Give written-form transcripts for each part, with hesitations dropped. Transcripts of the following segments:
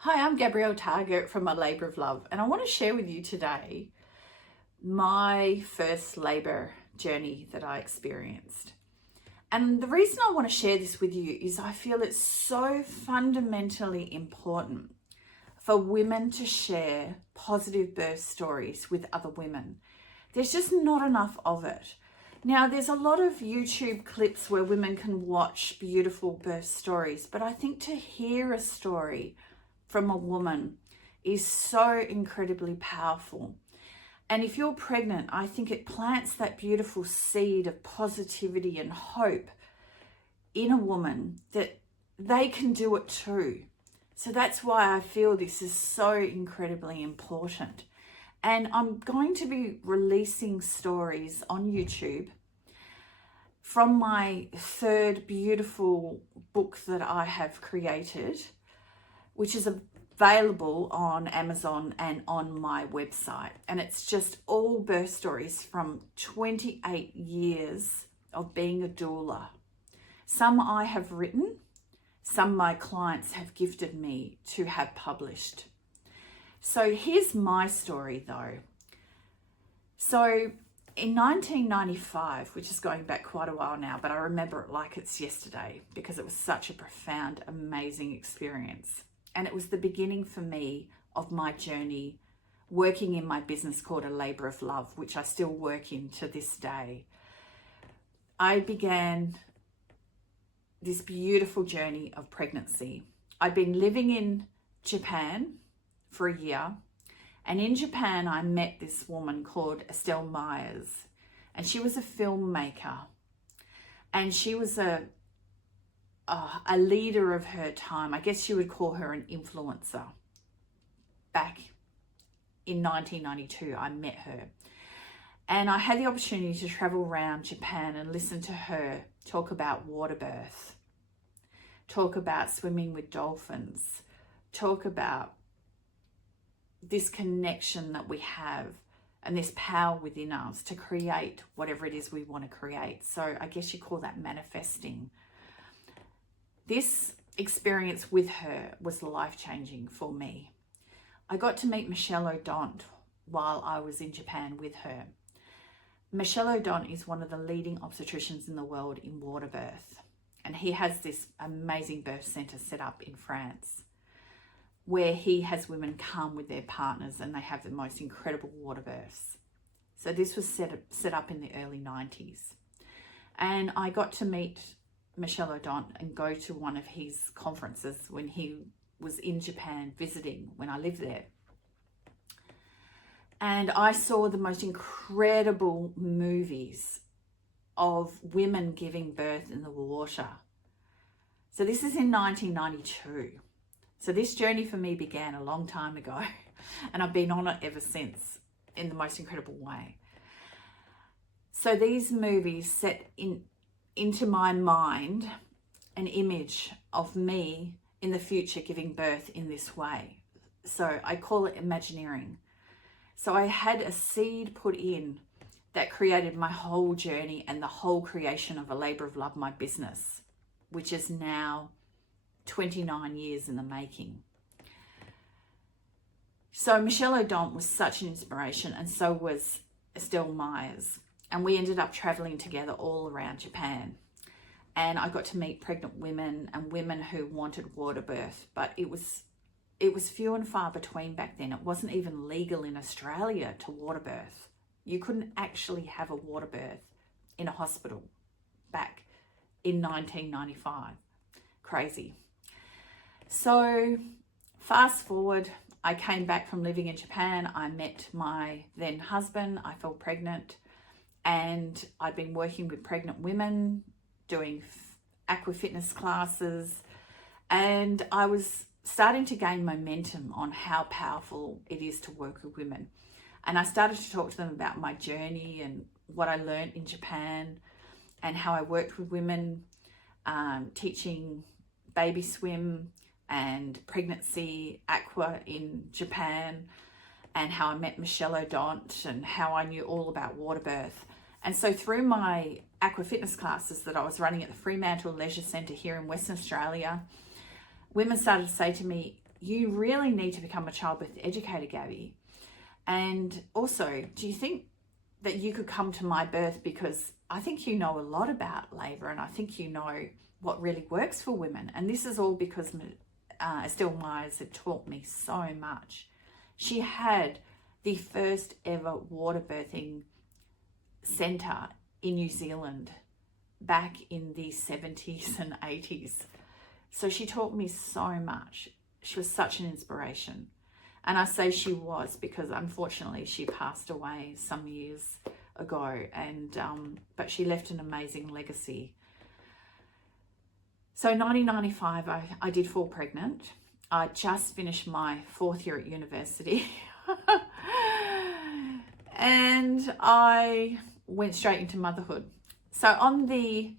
Hi, I'm Gabrielle Target from A Labour of Love, and I want to share with you today my first labour journey that I experienced. And the reason I want to share this with you is I feel it's so fundamentally important for women to share positive birth stories with other women. There's just not enough of it. Now, there's a lot of YouTube clips where women can watch beautiful birth stories, but I think to hear a story from a woman is so incredibly powerful. And if you're pregnant, I think it plants that beautiful seed of positivity and hope in a woman that they can do it too. So that's why I feel this is so incredibly important. And I'm going to be releasing stories on YouTube from my third beautiful book that I have created, which is available on Amazon and on my website. And it's just all birth stories from 28 years of being a doula. Some I have written, some my clients have gifted me to have published. So here's my story though. So in 1995, which is going back quite a while now, but I remember it like it's yesterday because it was such a profound, amazing experience. And it was the beginning for me of my journey working in my business called A Labour of Love, which I still work in to this day. I began this beautiful journey of pregnancy. I'd been living in Japan for a year. And in Japan, I met this woman called Estelle Myers. And she was a filmmaker. And she was a leader of her time. I guess you would call her an influencer. Back in 1992, I met her. And I had the opportunity to travel around Japan and listen to her talk about water birth, talk about swimming with dolphins, talk about this connection that we have and this power within us to create whatever it is we want to create. So I guess you call that manifesting. This experience with her was life-changing for me. I got to meet Michel O'Donnell while I was in Japan with her. Michel O'Donnell is one of the leading obstetricians in the world in water birth. And he has this amazing birth center set up in France where he has women come with their partners and they have the most incredible water births. So this was set up in the early 90s. And I got to meet Michel O'Donnell and go to one of his conferences when he was in Japan visiting when I lived there. And I saw the most incredible movies of women giving birth in the water. So this is in 1992. So this journey for me began a long time ago and I've been on it ever since in the most incredible way. So these movies set into my mind an image of me in the future giving birth in this way. So I call it Imagineering. So I had a seed put in that created my whole journey and the whole creation of A Labour of Love, my business, which is now 29 years in the making. So Michel O'Donnell was such an inspiration, and so was Estelle Myers. And we ended up traveling together all around Japan. And I got to meet pregnant women and women who wanted water birth, but it was few and far between back then. It wasn't even legal in Australia to water birth. You couldn't actually have a water birth in a hospital back in 1995. Crazy. So fast forward, I came back from living in Japan. I met my then husband. I fell pregnant and I'd been working with pregnant women, doing aqua fitness classes, and I was starting to gain momentum on how powerful it is to work with women. And I started to talk to them about my journey and what I learned in Japan and how I worked with women, teaching baby swim and pregnancy aqua in Japan, and how I met Michel O'Donnell and how I knew all about water birth. And so through my aqua fitness classes that I was running at the Fremantle Leisure Centre here in Western Australia, women started to say to me, you really need to become a childbirth educator, Gabby. And also, do you think that you could come to my birth, because I think you know a lot about labour, and I think you know what really works for women. And this is all because Estelle Myers had taught me so much. She had the first ever water birthing centre in New Zealand back in the 70s and 80s. So she taught me so much. She was such an inspiration. And I say she was because unfortunately she passed away some years ago, and but she left an amazing legacy. So 1995, I did fall pregnant. I just finished my 4th year at university. And I went straight into motherhood. So on the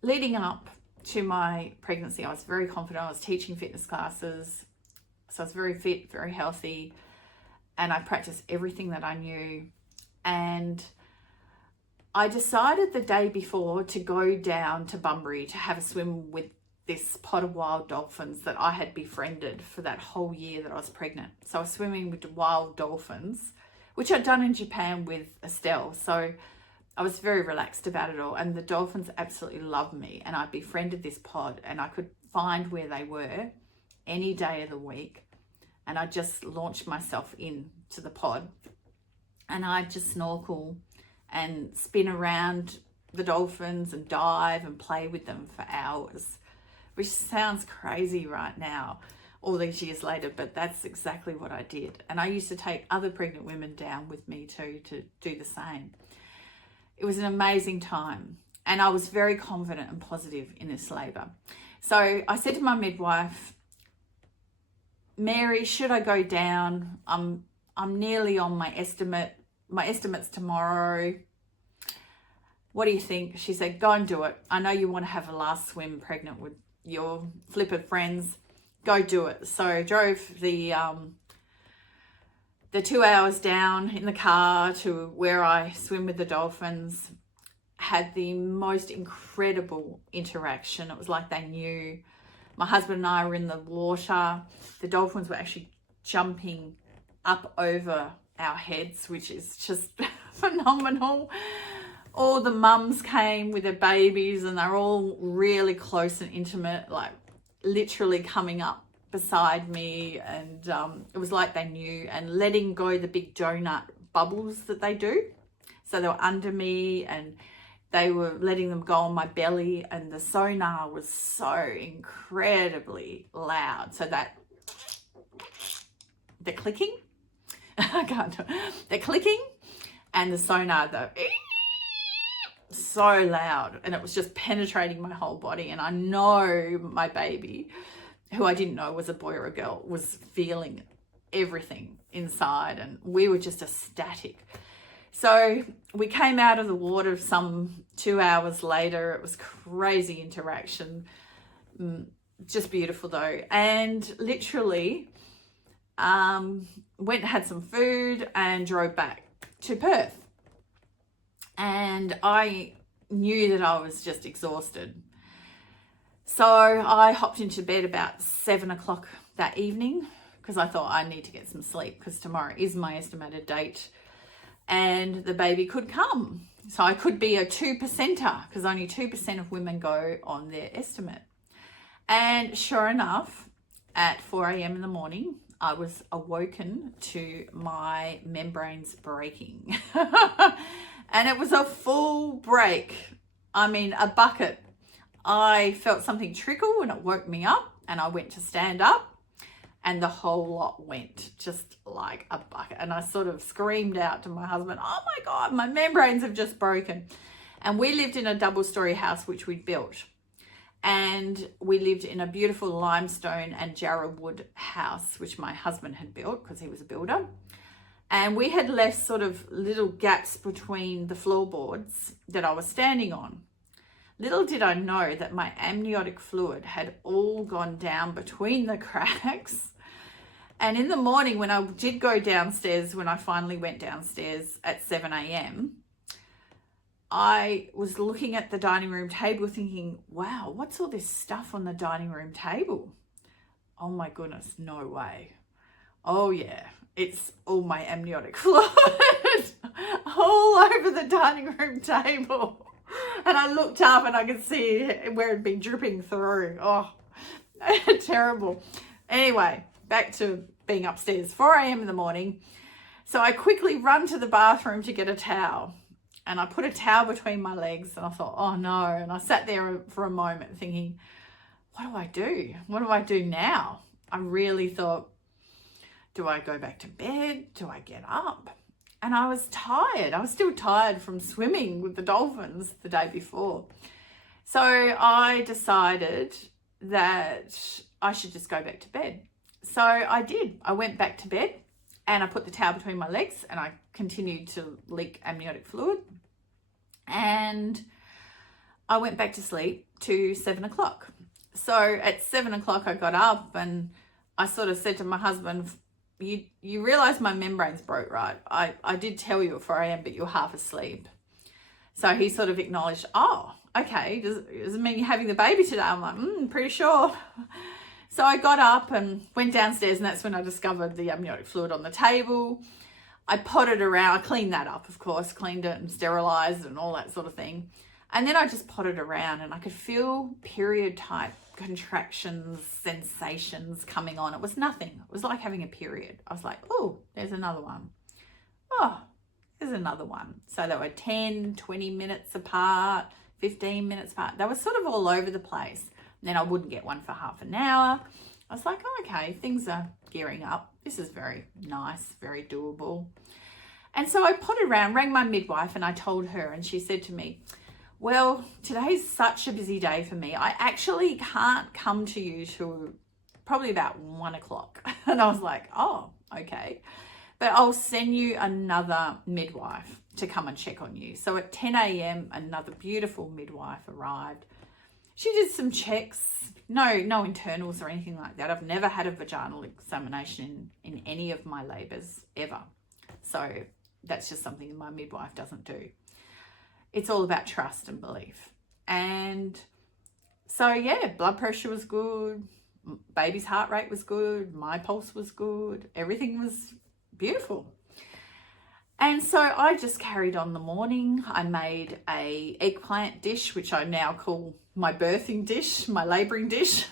leading up to my pregnancy, I was very confident. I was teaching fitness classes. So I was very fit, very healthy, and I practiced everything that I knew. And I decided the day before to go down to Bunbury to have a swim with this pod of wild dolphins that I had befriended for that whole year that I was pregnant. So I was swimming with wild dolphins, which I'd done in Japan with Estelle. So I was very relaxed about it all. And the dolphins absolutely loved me. And I befriended this pod, and I could find where they were any day of the week. And I just launched myself into the pod, and I'd just snorkel and spin around the dolphins and dive and play with them for hours, which sounds crazy right now, all these years later, but that's exactly what I did. And I used to take other pregnant women down with me too to do the same. It was an amazing time, and I was very confident and positive in this labour. So I said to my midwife, Mary, should I go down? I'm nearly on my estimate. My estimate's tomorrow. What do you think? She said, go and do it. I know you want to have a last swim pregnant with your flipper friends. Go do it. So I drove the 2 hours down in the car to where I swim with the dolphins. Had the most incredible interaction. It was like they knew. My husband and I were in the water. The dolphins were actually jumping up over our heads, which is just phenomenal. All the mums came with their babies, and they're all really close and intimate, like literally coming up beside me. And it was like they knew, and letting go the big donut bubbles that they do. So they were under me, and they were letting them go on my belly, and the sonar was so incredibly loud. So that they're clicking. I can't do it. They're clicking, and the sonar, though, so loud, and it was just penetrating my whole body. And I know my baby, who I didn't know was a boy or a girl, was feeling everything inside, and we were just ecstatic. So we came out of the water some 2 hours later. It was crazy interaction. Just beautiful though. And literally went and had some food and drove back to Perth. And I knew that I was just exhausted. So I hopped into bed about 7 o'clock that evening, because I thought I need to get some sleep, because tomorrow is my estimated date. And the baby could come. So I could be a 2%er, because only 2% of women go on their estimate. And sure enough, at 4 a.m. in the morning, I was awoken to my membranes breaking. And it was a full break. I mean, a bucket. I felt something trickle, and it woke me up, and I went to stand up. And the whole lot went just like a bucket. And I sort of screamed out to my husband, oh my God, my membranes have just broken. And we lived in a double-story house, which we built. And we lived in a beautiful limestone and jarrah wood house, which my husband had built because he was a builder. And we had left sort of little gaps between the floorboards that I was standing on. Little did I know that my amniotic fluid had all gone down between the cracks. And in the morning, when I did go downstairs, when I finally went downstairs at 7 a.m, I was looking at the dining room table thinking, wow, what's all this stuff on the dining room table? oh my goodness, no way. Oh yeah, it's all my amniotic fluid all over the dining room table. And I looked up and I could see where it'd been dripping through. Oh, terrible. Anyway, back to being upstairs, 4 a.m. in the morning. So I quickly run to the bathroom to get a towel. And I put a towel between my legs and I thought, oh no. And I sat there for a moment thinking, what do I do? What do I do now? I really thought, do I go back to bed? Do I get up? And I was tired. I was still tired from swimming with the dolphins the day before. So I decided that I should just go back to bed. So I did. I went back to bed and I put the towel between my legs and I continued to leak amniotic fluid. And I went back to sleep to 7 o'clock. So at 7 o'clock I got up and I sort of said to my husband, you realize my membrane's broke, right? I did tell you at 4 a.m, but you're half asleep. So he sort of acknowledged, oh, okay, does it mean you're having the baby today? I'm like, pretty sure. So I got up and went downstairs, and that's when I discovered the amniotic fluid on the table. I potted around, I cleaned that up, of course, cleaned it and sterilized and all that sort of thing. And then I just potted around and I could feel period type contractions, sensations coming on. It was nothing. It was like having a period. I was like, oh, there's another one. Oh, there's another one. So they were 10, 20 minutes apart, 15 minutes apart. They were sort of all over the place. And then I wouldn't get one for half an hour. I was like, oh, okay, things are gearing up. This is very nice, very doable. And so I potted around, rang my midwife, and I told her, and she said to me, well, today's such a busy day for me. I actually can't come to you till probably about 1 o'clock. And I was like, oh, okay. But I'll send you another midwife to come and check on you. So at 10 a.m, another beautiful midwife arrived. She did some checks, no internals or anything like that. I've never had a vaginal examination in any of my labours ever. So that's just something my midwife doesn't do. It's all about trust and belief. And so, yeah, blood pressure was good. Baby's heart rate was good. My pulse was good. Everything was beautiful. And so I just carried on the morning. I made a eggplant dish, which I now call my birthing dish, my labouring dish,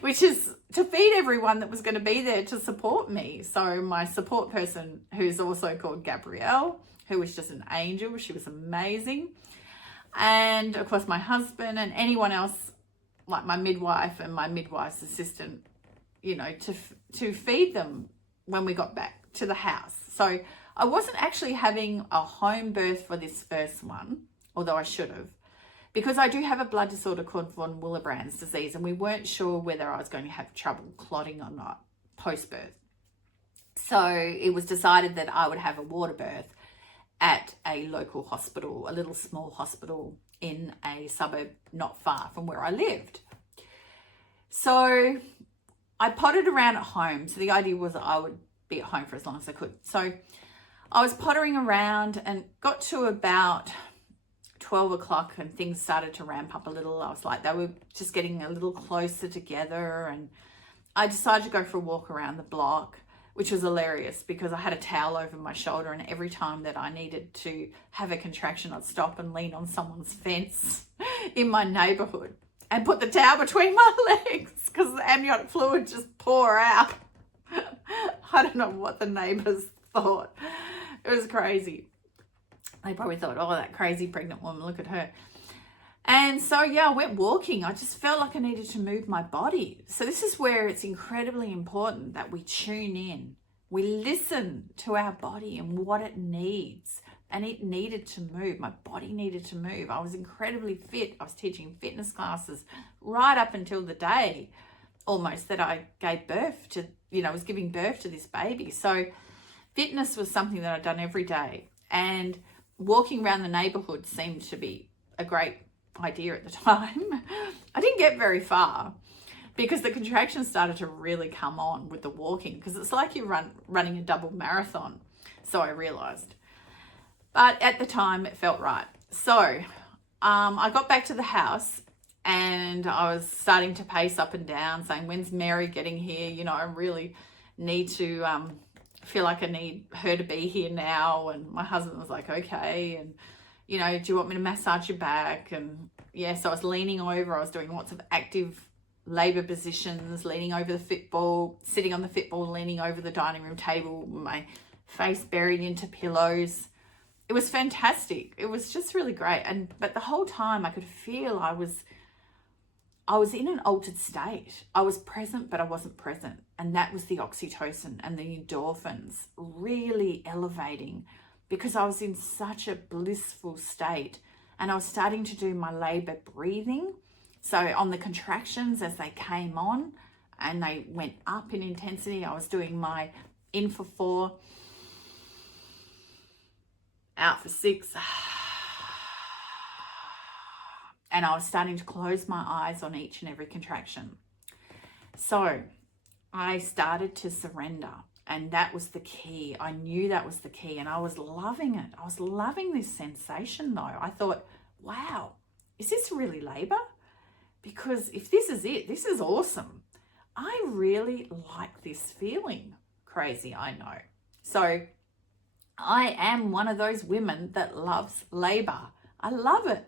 which is to feed everyone that was going to be there to support me. So my support person, who's also called Gabrielle, who was just an angel. She was amazing. And of course my husband and anyone else, like my midwife and my midwife's assistant, you know, to feed them when we got back to the house. So I wasn't actually having a home birth for this first one, although I should have, because I do have a blood disorder called von Willebrand's disease, and we weren't sure whether I was going to have trouble clotting or not post-birth. So it was decided that I would have a water birth at a local hospital, a little small hospital in a suburb not far from where I lived. So I potted around at home. So the idea was that I would be at home for as long as I could. So I was pottering around and got to about 12 o'clock and things started to ramp up a little. I was like, they were just getting a little closer together, and I decided to go for a walk around the block, which was hilarious because I had a towel over my shoulder, and every time that I needed to have a contraction, I'd stop and lean on someone's fence in my neighborhood and put the towel between my legs because the amniotic fluid just pour out. I don't know what the neighbors thought. It was crazy. They probably thought, oh, that crazy pregnant woman, look at her. And so, yeah, I went walking. I just felt like I needed to move my body. So this is where it's incredibly important that we tune in. We listen to our body and what it needs. And it needed to move. My body needed to move. I was incredibly fit. I was teaching fitness classes right up until the day almost that I gave birth to, you know, I was giving birth to this baby. So fitness was something that I'd done every day. And walking around the neighborhood seemed to be a great idea at the time. I didn't get very far because the contractions started to really come on with the walking, because it's like you're running a double marathon. So I realized. But at the time it felt right. So I got back to the house And I was starting to pace up and down, saying, when's Mary getting here? You know, I really need to feel like I need her to be here now. And my husband was like, okay. And, you know, do you want me to massage your back? And yeah, so I was leaning over. I was doing lots of active labor positions, leaning over the football, sitting on the football, leaning over the dining room table, my face buried into pillows. It was fantastic. It was just really great. But the whole time I could feel I was in an altered state. I was present, but I wasn't present. And that was the oxytocin and the endorphins really elevating, because I was in such a blissful state. And I was starting to do my labor breathing. So on the contractions, as they came on and they went up in intensity, I was doing my in for 4, out for 6. And I was starting to close my eyes on each and every contraction. So I started to surrender, and that was the key. I knew that was the key, and I was loving it. I was loving this sensation though. I thought, wow, is this really labor? Because if this is it, this is awesome. I really like this feeling. Crazy, I know. So I am one of those women that loves labor. I love it.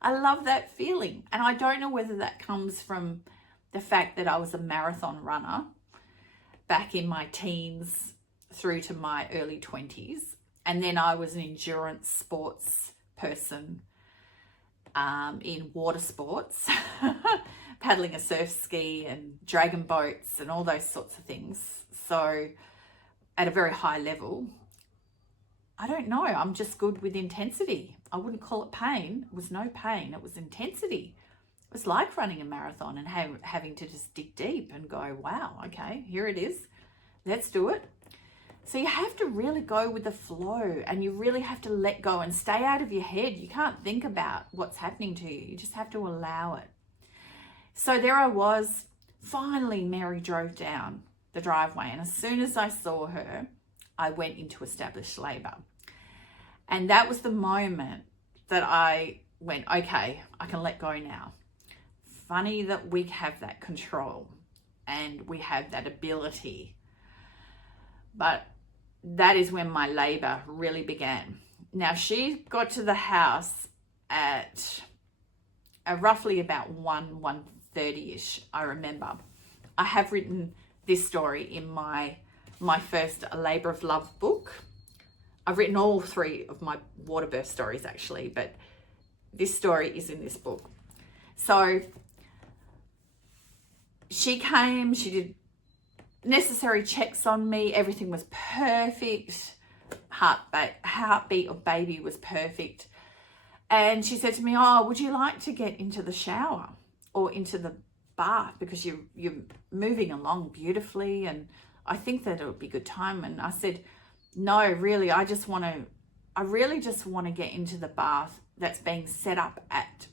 I love that feeling. And I don't know whether that comes from the fact that I was a marathon runner back in my teens through to my early 20s. And then I was an endurance sports person in water sports, paddling a surf ski and dragon boats and all those sorts of things. So at a very high level, I don't know, I'm just good with intensity. I wouldn't call it pain. It was no pain. It was intensity. It was like running a marathon and having to just dig deep and go, wow, okay, here it is. Let's do it. So you have to really go with the flow, and you really have to let go and stay out of your head. You can't think about what's happening to you. You just have to allow it. So there I was. Finally, Mary drove down the driveway, and as soon as I saw her, I went into established labor. And that was the moment that I went, okay, I can let go now. Funny that we have that control and we have that ability. But that is when my labor really began. Now, she got to the house at roughly about 1:30ish, I remember. I have written this story in my first Labour of Love book. I've written all 3 of my water birth stories actually, but this story is in this book. So she came, she did necessary checks on me. Everything was perfect. Heartbeat of baby was perfect. And she said to me, oh, would you like to get into the shower or into the bath, because you're moving along beautifully and I think that it would be a good time. And I said, no, really, I really just want to get into the bath that's being set up at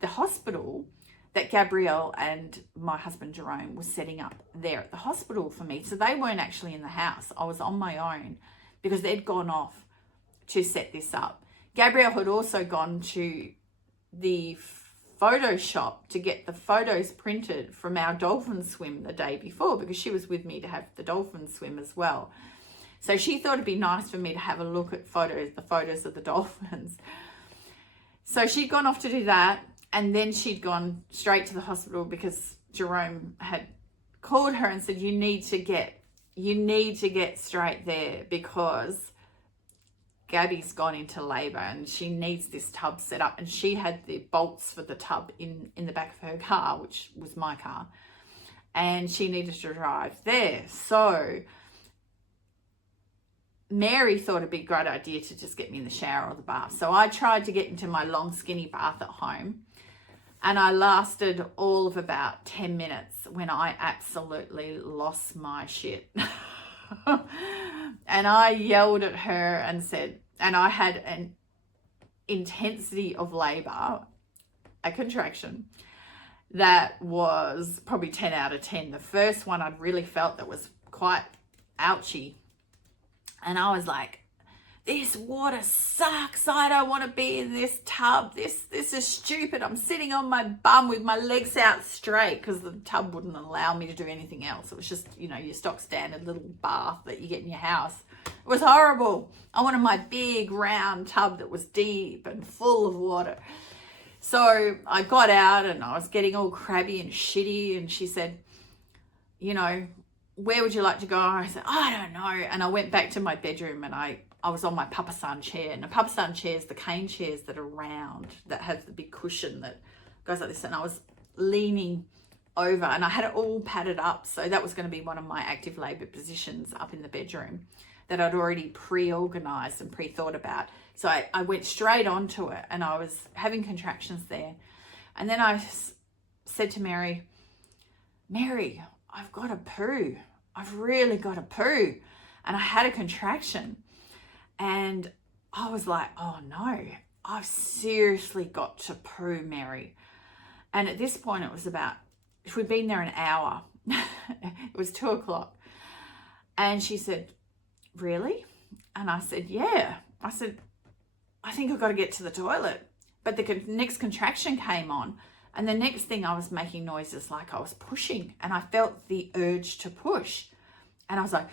the hospital that Gabrielle and my husband Jerome was setting up there at the hospital for me. So they weren't actually in the house. I was on my own because they'd gone off to set this up. Gabrielle had also gone to the photo shop to get the photos printed from our dolphin swim the day before, because she was with me to have the dolphin swim as well. So she thought it'd be nice for me to have a look at the photos of the dolphins. So she'd gone off to do that, and then she'd gone straight to the hospital because Jerome had called her and said, you need to get straight there because Gabby's gone into labor and she needs this tub set up. And she had the bolts for the tub in the back of her car, which was my car, and she needed to drive there. So Mary thought it'd be a great idea to just get me in the shower or the bath. So I tried to get into my long skinny bath at home, and I lasted all of about 10 minutes when I absolutely lost my shit. And I yelled at her and said, and I had an intensity of labor, a contraction, that was probably 10 out of 10. The first one I'd really felt that was quite ouchy. And I was like, this water sucks. I don't want to be in this tub. This is stupid. I'm sitting on my bum with my legs out straight because the tub wouldn't allow me to do anything else. It was just, your stock standard little bath that you get in your house. It was horrible. I wanted my big round tub that was deep and full of water. So I got out and I was getting all crabby and shitty. And she said, where would you like to go? I said, I don't know. And I went back to my bedroom and I was on my papasan chair. And a papasan chair is the cane chairs that are round, that have the big cushion that goes like this. And I was leaning over and I had it all padded up. So that was going to be one of my active labour positions up in the bedroom that I'd already pre-organised and pre-thought about. So I went straight onto it and I was having contractions there. And then I said to Mary, I've got a poo. I've really got a poo. And I had a contraction. And I was like, oh no, I've seriously got to poo, Mary. And at this point, we'd been there an hour. It was 2:00. And she said, really? And I said, yeah. I said, I think I've got to get to the toilet. But the next contraction came on. And the next thing I was making noises like I was pushing. And I felt the urge to push. And I was like,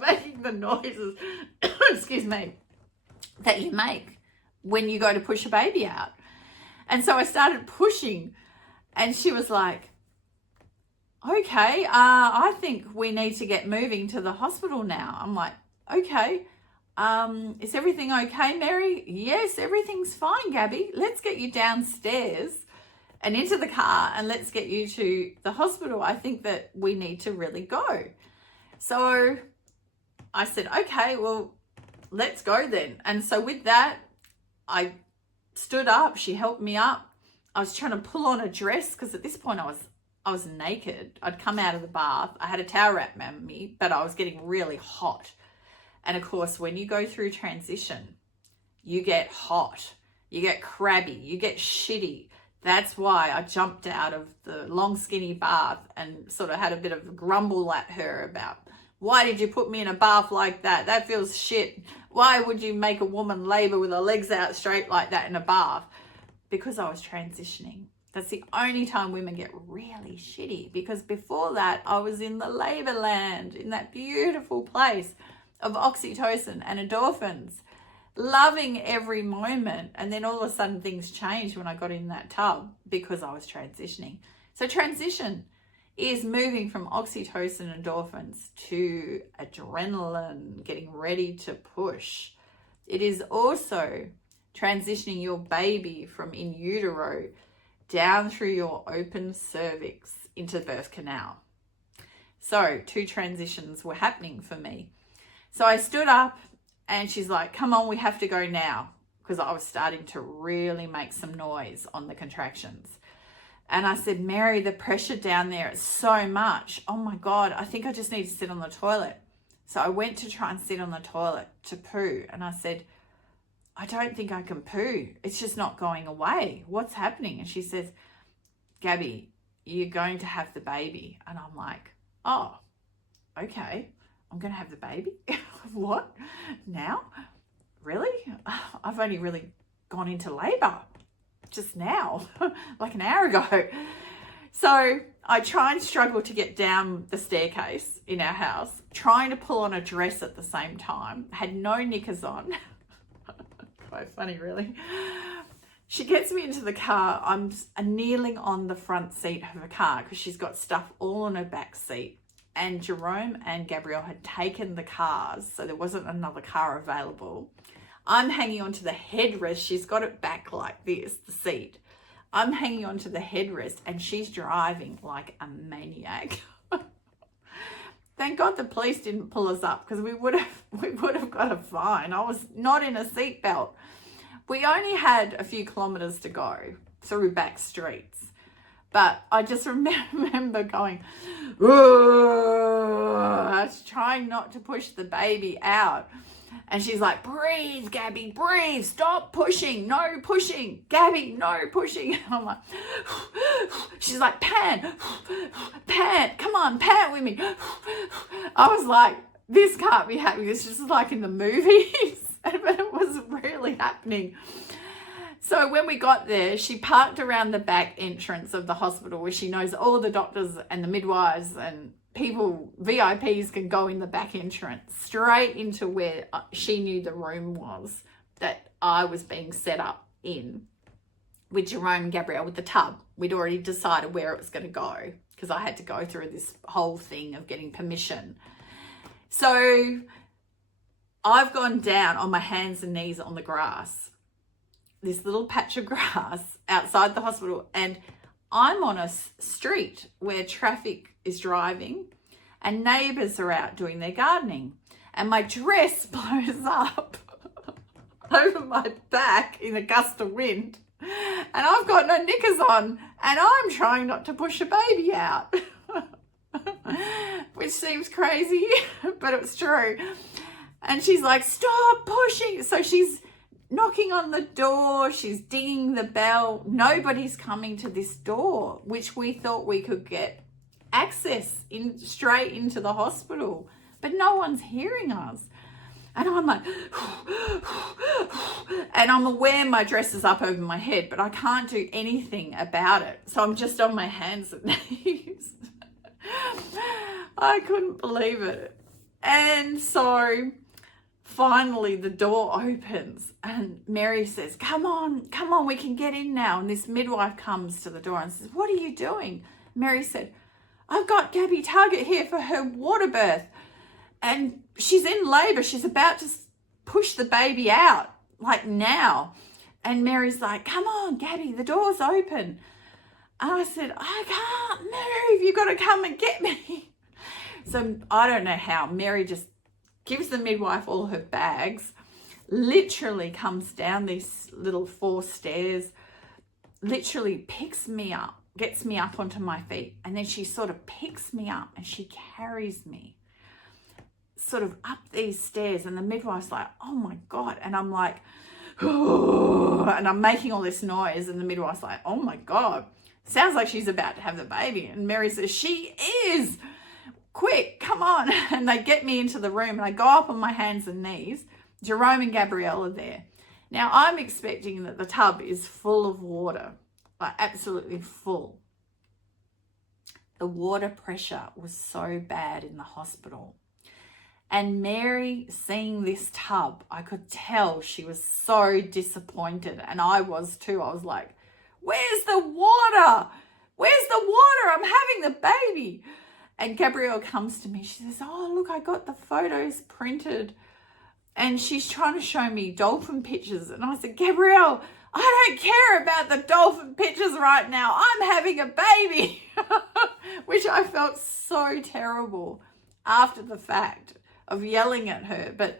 making the noises, excuse me, that you make when you go to push a baby out. And so I started pushing and she was like, okay, I think we need to get moving to the hospital now. I'm like, okay, is everything okay, Mary? Yes, everything's fine, Gabby. Let's get you downstairs and into the car and let's get you to the hospital. I think that we need to really go. So I said, okay, well, let's go then. And so with that, I stood up. She helped me up. I was trying to pull on a dress because at this point I was naked. I'd come out of the bath. I had a towel wrap around me, but I was getting really hot. And of course, when you go through transition, you get hot, you get crabby, you get shitty. That's why I jumped out of the long skinny bath and sort of had a bit of a grumble at her about, why did you put me in a bath like that? That feels shit. Why would you make a woman labour with her legs out straight like that in a bath? Because I was transitioning. That's the only time women get really shitty, because before that I was in the labour land, in that beautiful place of oxytocin and endorphins, loving every moment. And then all of a sudden things changed when I got in that tub because I was transitioning. So transition is moving from oxytocin and endorphins to adrenaline, getting ready to push. It is also transitioning your baby from in utero down through your open cervix into the birth canal. So 2 transitions were happening for me. So I stood up and she's like, come on, we have to go now, because I was starting to really make some noise on the contractions. And I said, Mary, the pressure down there is so much. Oh my God, I think I just need to sit on the toilet. So I went to try and sit on the toilet to poo. And I said, I don't think I can poo. It's just not going away. What's happening? And she says, Gabby, you're going to have the baby. And I'm like, oh, okay. I'm going to have the baby? What? Now? Really? I've only really gone into labour just now, like an hour ago. So I try and struggle to get down the staircase in our house, trying to pull on a dress at the same time. Had no knickers on. Quite funny, really. She gets me into the car. I'm kneeling on the front seat of her car because she's got stuff all on her back seat. And Jerome and Gabrielle had taken the cars, so there wasn't another car available. I'm hanging onto the headrest. She's got it back like this, the seat. I'm hanging onto the headrest and she's driving like a maniac. Thank God the police didn't pull us up, because we would have got a fine. I was not in a seatbelt. We only had a few kilometres to go through back streets. But I just remember going, I was trying not to push the baby out. And she's like, breathe, Gabby, breathe. Stop pushing. No pushing. Gabby, no pushing. And I'm like, she's like, pant. Come on, pant with me. I was like this can't be happening. It's just like in the movies, but it was really happening. So when we got there, she parked around the back entrance of the hospital where she knows all the doctors and the midwives and people, VIPs, can go in the back entrance straight into where she knew the room was that I was being set up in with Jerome and Gabrielle with the tub. We'd already decided where it was going to go because I had to go through this whole thing of getting permission. So I've gone down on my hands and knees on the grass, this little patch of grass outside the hospital, and I'm on a street where traffic is driving and neighbours are out doing their gardening, and my dress blows up over my back in a gust of wind, and I've got no knickers on, and I'm trying not to push a baby out. Which seems crazy, but it's true. And she's like, stop pushing. So she's knocking on the door, she's dinging the bell. Nobody's coming to this door, which we thought we could get access in straight into the hospital, but no one's hearing us. And I'm like, and I'm aware my dress is up over my head, but I can't do anything about it. So I'm just on my hands and knees. I couldn't believe it. And so finally the door opens and Mary says, come on, we can get in now. And this midwife comes to the door and says, what are you doing? Mary said, I've got Gabby Target here for her water birth. And she's in labour. She's about to push the baby out, like now. And Mary's like, come on, Gabby, the door's open. And I said, I can't move. You've got to come and get me. So I don't know how. Mary just gives the midwife all her bags, literally comes down these little 4 stairs, literally picks me up, gets me up onto my feet. And then she sort of picks me up and she carries me sort of up these stairs. And the midwife's like, oh my God. And I'm like, oh, and I'm making all this noise. And the midwife's like, oh my God, sounds like she's about to have the baby. And Mary says, she is. Quick, come on. And they get me into the room and I go up on my hands and knees. Jerome and Gabrielle are there. Now I'm expecting that the tub is full of water, like absolutely full. The water pressure was so bad in the hospital. And Mary, seeing this tub, I could tell she was so disappointed. And I was too. I was like, where's the water? Where's the water? I'm having the baby. And Gabrielle comes to me. She says, oh, look, I got the photos printed. And she's trying to show me dolphin pictures. And I said, Gabrielle, I don't care about the dolphin pictures right now. I'm having a baby. Which I felt so terrible after the fact of yelling at her. But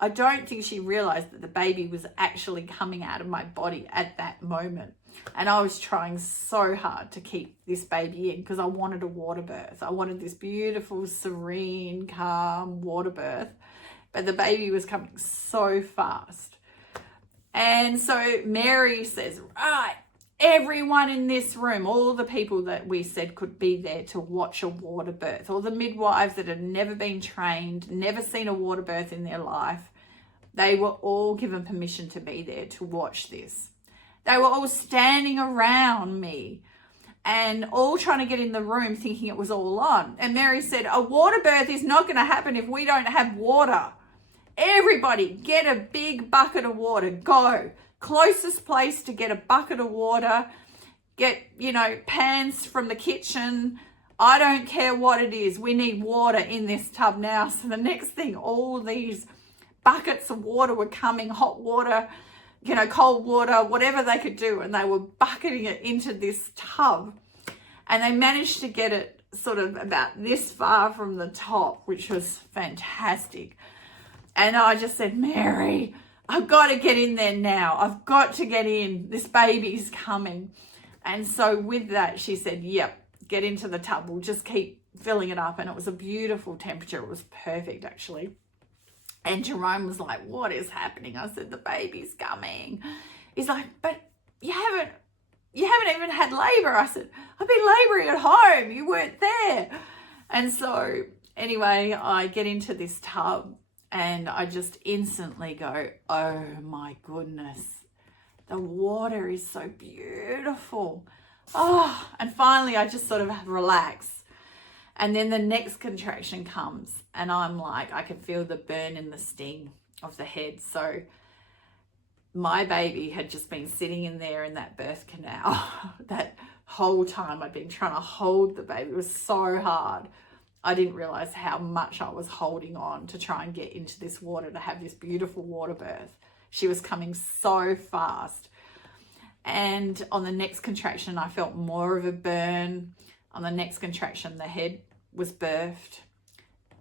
I don't think she realized that the baby was actually coming out of my body at that moment. And I was trying so hard to keep this baby in because I wanted a water birth. I wanted this beautiful, serene, calm water birth. But the baby was coming so fast. And so Mary says, right, everyone in this room, all the people that we said could be there to watch a water birth, all the midwives that had never been trained, never seen a water birth in their life, they were all given permission to be there to watch this. They were all standing around me and all trying to get in the room thinking it was all on. And Mary said, a water birth is not going to happen if we don't have water. Everybody get a big bucket of water. Go. Closest place to get a bucket of water. Get, pans from the kitchen. I don't care what it is. We need water in this tub now. So the next thing, all these buckets of water were coming, hot water, cold water, whatever they could do. And they were bucketing it into this tub. And they managed to get it sort of about this far from the top, which was fantastic. And I just said, Mary, I've got to get in there now. I've got to get in. This baby's coming. And so with that, she said, yep, get into the tub. We'll just keep filling it up. And it was a beautiful temperature. It was perfect, actually. And Jerome was like, what is happening? I said, the baby's coming. He's like, but you haven't even had labour. I said, I've been labouring at home. You weren't there. And so Anyway, I get into this tub and I just instantly go, oh my goodness, the water is so beautiful. Oh, and finally I just sort of relax. And then the next contraction comes and I'm like, I can feel the burn and the sting of the head. So my baby had just been sitting in there in that birth canal that whole time. I'd been trying to hold the baby. It was so hard. I didn't realize how much I was holding on to try and get into this water to have this beautiful water birth. She was coming so fast. And on the next contraction, I felt more of a burn. On the next contraction, the head was birthed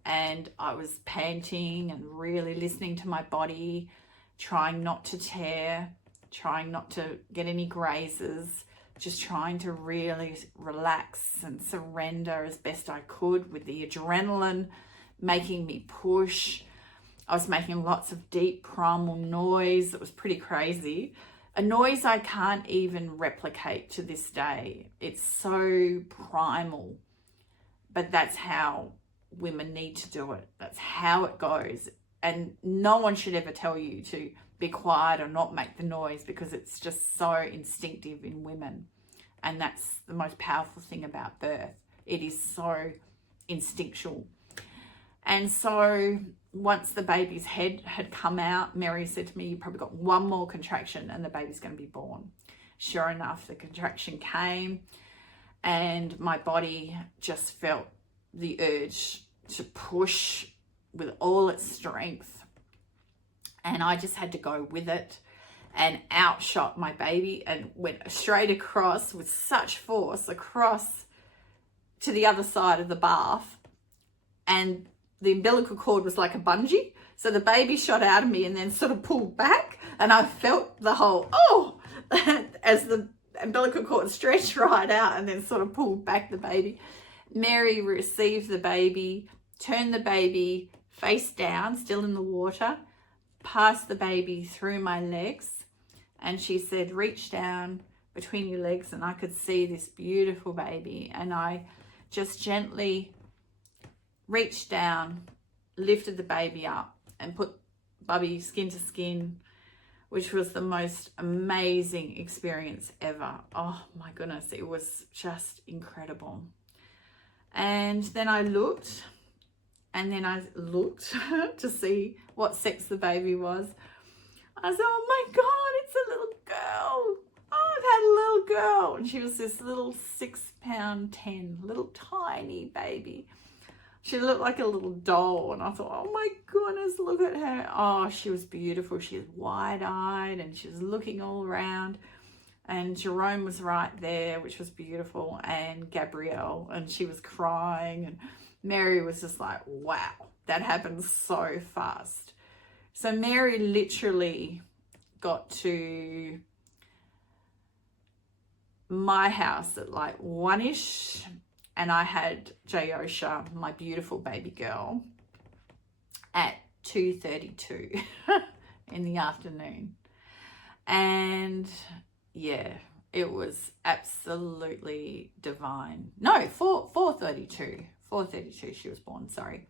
and I was panting and really listening to my body, trying not to tear, trying not to get any grazes, just trying to really relax and surrender as best I could with the adrenaline making me push. I was making lots of deep primal noise. It was pretty crazy. A noise I can't even replicate to this day. It's so primal, but that's how women need to do it. That's how it goes. And no one should ever tell you to be quiet or not make the noise, because it's just so instinctive in women. And that's the most powerful thing about birth. It is so instinctual. And so once the baby's head had come out, Mary said to me, you probably got one more contraction and the baby's going to be born. Sure enough, the contraction came and my body just felt the urge to push with all its strength. And I just had to go with it and outshot my baby and went straight across with such force across to the other side of the bath. And the umbilical cord was like a bungee. So the baby shot out of me and then sort of pulled back. And I felt the whole, as the umbilical cord stretched right out and then sort of pulled back the baby. Mary received the baby, turned the baby face down, still in the water, passed the baby through my legs. And she said, reach down between your legs. And I could see this beautiful baby. And I just gently reached down, lifted the baby up and put Bubby skin to skin, which was the most amazing experience ever. Oh my goodness, it was just incredible. And then I looked to see what sex the baby was. I said, oh my God, it's a little girl. Oh, I've had a little girl. And she was this little 6'10", little tiny baby. She looked like a little doll. And I thought, oh my goodness, look at her. Oh, she was beautiful. She was wide-eyed and she was looking all around. And Jerome was right there, which was beautiful. And Gabrielle, and she was crying. And Mary was just like, wow, that happened so fast. So Mary literally got to my house at like 1-ish. And I had Jayosha, my beautiful baby girl, at 2:32 in the afternoon. And yeah, it was absolutely divine. No, 4:32. 4:32 she was born, sorry.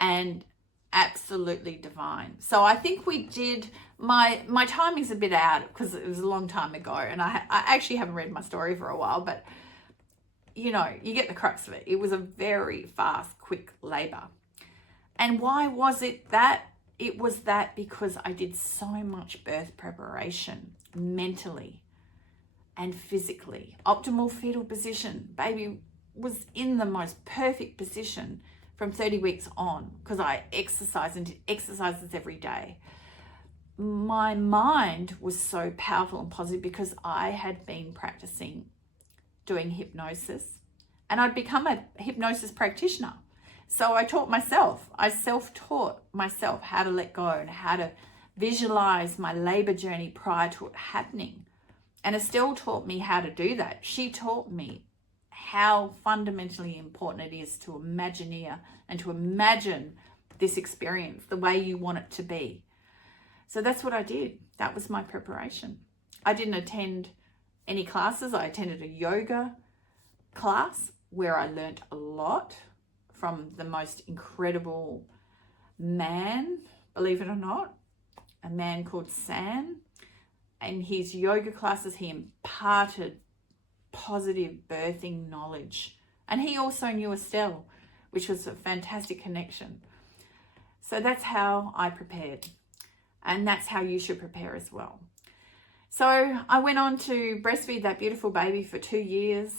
And absolutely divine. So I think we did, my timing's a bit out because it was a long time ago. And I actually haven't read my story for a while, but you know, you get the crux of it. It was a very fast, quick labor. And why was it that? It was that because I did so much birth preparation mentally and physically. Optimal fetal position. Baby was in the most perfect position from 30 weeks on because I exercised and did exercises every day. My mind was so powerful and positive because I had been practicing doing hypnosis and I'd become a hypnosis practitioner. So I taught myself, I self-taught myself how to let go and how to visualize my labor journey prior to it happening. And Estelle taught me how to do that. She taught me how fundamentally important it is to imagineer and to imagine this experience the way you want it to be. So that's what I did. That was my preparation. I didn't attend any classes. I attended a yoga class where I learnt a lot from the most incredible man, believe it or not, a man called Sam. And his yoga classes, he imparted positive birthing knowledge. And he also knew Estelle, which was a fantastic connection. So that's how I prepared. And that's how you should prepare as well. So I went on to breastfeed that beautiful baby for 2 years.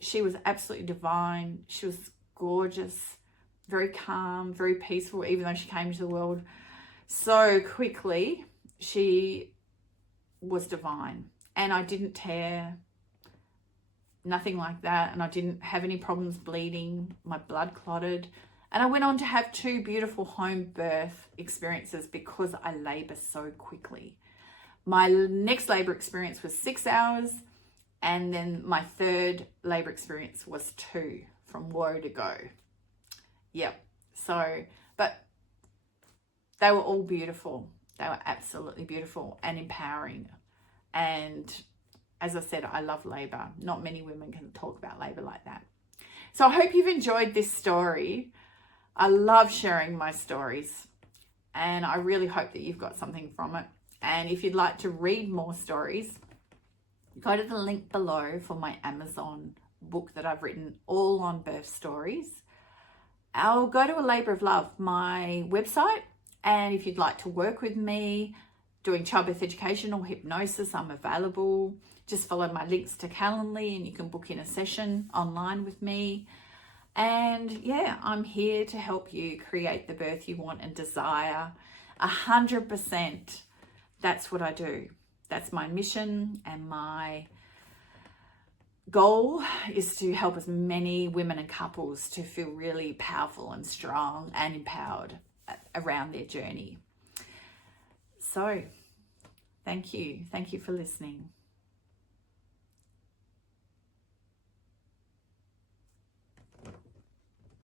She was absolutely divine. She was gorgeous, very calm, very peaceful, even though she came to the world so quickly. She was divine. And I didn't tear, nothing like that. And I didn't have any problems bleeding. My blood clotted. And I went on to have 2 beautiful home birth experiences because I labor so quickly. My next labor experience was 6 hours. And then my third labor experience was 2, from woe to go. Yep. So, but they were all beautiful. They were absolutely beautiful and empowering. And as I said, I love labor. Not many women can talk about labor like that. So I hope you've enjoyed this story. I love sharing my stories, and I really hope that you've got something from it. And if you'd like to read more stories, go to the link below for my Amazon book that I've written all on birth stories. I'll go to A Labour of Love, my website. And if you'd like to work with me doing childbirth education or hypnosis, I'm available. Just follow my links to Calendly and you can book in a session online with me. And yeah, I'm here to help you create the birth you want and desire. 100%. That's what I do. That's my mission, and my goal is to help as many women and couples to feel really powerful and strong and empowered around their journey. So thank you. Thank you for listening.